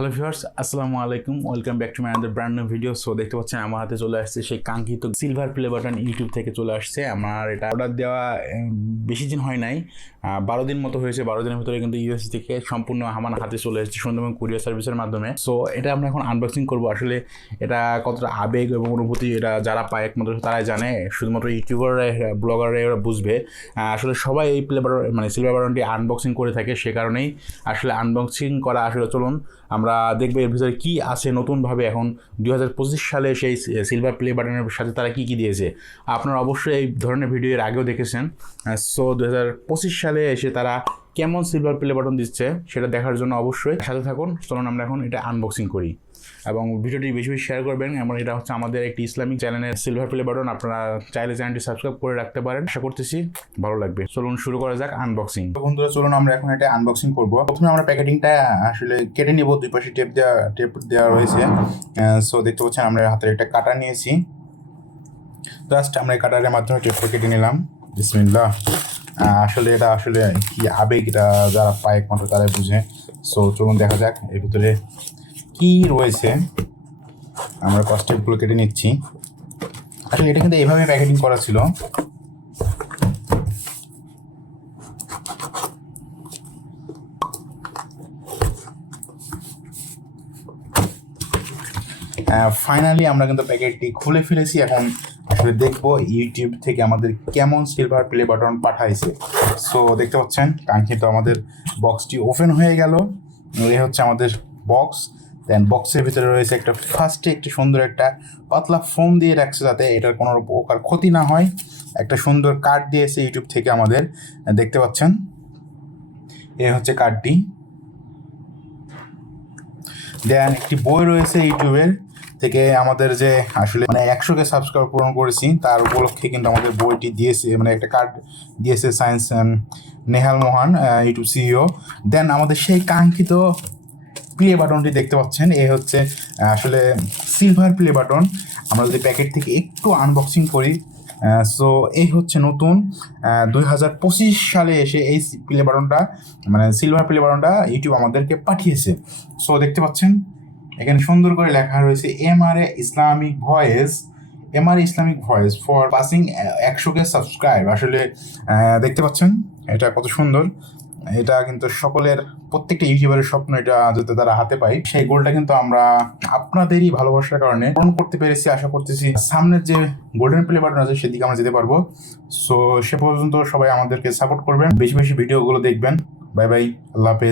Hello viewers, আসসালামু আলাইকুম। Welcome back to my another brand new video. So দেখতে পাচ্ছেন আমার হাতে চলে আসছে সেই কাঙ্ক্ষিত সিলভার প্লে বাটন ইউটিউব থেকে চলে আসছে। আমার এটা অর্ডার দেওয়া বেশি দিন হয় নাই, 12 দিন মতো হয়েছে। 12 দিনের ভিতরে কিন্তু ইউএস থেকে সম্পূর্ণ আমার হাতে চলে এসেছে সুন্দরবন কুরিয়ার সার্ভিসের মাধ্যমে। সো এটা আমরা এখন আনবক্সিং করবো। আসলে এটা কতটা আবেগ এবং অনুভূতি এটা যারা পায় একমাত্র তারাই জানে, শুধুমাত্র ইউটিউবাররা ব্লগাররা এরা বুঝবে। আসলে সবাই এই প্লে বাটন মানে সিলভার বাটনটি আনবক্সিং করে থাকে, সে কারণেই আসলে আনবক্সিং করা। আসলে চলুন আমরা দেখবো এর ভিতরে কী আছে নতুনভাবে। এখন 2025 সালে সেই সিলভার প্লে বাটনের সাথে তারা কী কী দিয়েছে। আপনারা অবশ্যই এই ধরনের ভিডিও এর আগেও দেখেছেন। সো 2025 সালে এসে তারা কেমন সিলভার প্লে বাটন দিচ্ছে সেটা দেখার জন্য অবশ্যই সাথে থাকুন। চলুন আমরা এখন এটা আনবক্সিং করি এবং ভিডিওটি বেশি বেশি শেয়ার করবেন। এমন এটা হচ্ছে আমাদের একটি ইসলামিক চ্যানেলের সিলভার প্লে বাটন। আপনারা চাইলে চ্যানেলটি সাবস্ক্রাইব করে রাখতে পারেন, আশা করতেছি ভালো লাগবে। চলুন শুরু করা যাক আনবক্সিং। বন্ধুরা চলুন আমরা এখন এটা আনবক্সিং করব। প্রথমে আমরা প্যাকেটিংটা আসলে কেটে নিব। দুই পাশে টেপ দেওয়া রয়েছে। সো দেখতে পাচ্ছেন আমরা হাতের একটা কাটা নিয়েছি। জাস্ট আমরা এই কাটারের মাধ্যমে টেপটা কেটে নিলাম। বিসমিল্লাহ। আসলে এটা আসলে কি আবেগ, এটা যারা পায় একমাত্র তারাই বুঝে। সো চলুন দেখা যাক এর ভিতরে কি রয়েছে। আমরা টেপগুলো কেটে নিচ্ছি। আসলে এটা কিন্তু এইভাবে প্যাকেটিং করা ছিল। ফাইনালি আমরা কিন্তু প্যাকেটটি খুলে ফেলেছি। এখন আসলে দেখবো ইউটিউব থেকে আমাদের কেমন সিলভার প্লে বাটন পাঠাইছে। সো দেখতে পাচ্ছেন কাঙ্ক্ষিত আমাদের বক্সটি ওপেন হয়ে গেল। এই হচ্ছে আমাদের বক্স। দেন বক্সের ভিতরে রয়েছে একটা ফার্স্টে একটি সুন্দর একটা পাতলা ফোম দিয়ে রাখছে যাতে এটার কোনো প্রকার ক্ষতি না হয়। একটা সুন্দর কার্ড দিয়েছে ইউটিউব থেকে আমাদের, দেখতে পাচ্ছেন। এই হচ্ছে কার্ডটি। দেন একটি বই রয়েছে ইউটিউবের থেকে আমাদের, যে আসলে 100K সাবস্ক্রাইব পূরণ করেছি তার উপলক্ষে কিন্তু আমাদের বইটি দিয়েছে, একটা কার্ড দিয়েছে সায়েন্স নেহাল মোহন, ইউটিউব সিইও। দেন আমাদের সেই কাঙ্ক্ষিত প্লে বাটনটি দেখতে পাচ্ছেন। এই হচ্ছে আসলে সিলভার প্লে বাটন। আমরা যদি প্যাকেট থেকে একটু আনবক্সিং করি, সো এই হচ্ছে নতুন 2025 সালে এসে এই প্লে বাটনটা সিলভার প্লে বাটনটা ইউটিউব আমাদেরকে পাঠিয়েছে। সো দেখতে পাচ্ছেন এখানে সুন্দর করে লেখা রয়েছে MRA Islamic voice for passing 100K subscribe. আসলে দেখতে পাচ্ছেন এটা কত সুন্দর। এটা কিন্তু প্রত্যেকটা ইউটিউবারের স্বপ্ন, এটা যাতে তারা হাতে পায়। সেই গোলটা কিন্তু আমরা আপনাদেরই ভালোবাসার কারণে পূরণ করতে পেরেছি। আশা করতেছি সামনের যে গোল্ডেন প্লে বাটন আছে সেদিকে আমরা যেতে পারবো। সো সে পর্যন্ত সবাই আমাদেরকে সাপোর্ট করবেন, বেশি বেশি ভিডিওগুলো দেখবেন। বাই বাই, আল্লাহ হাফেজ।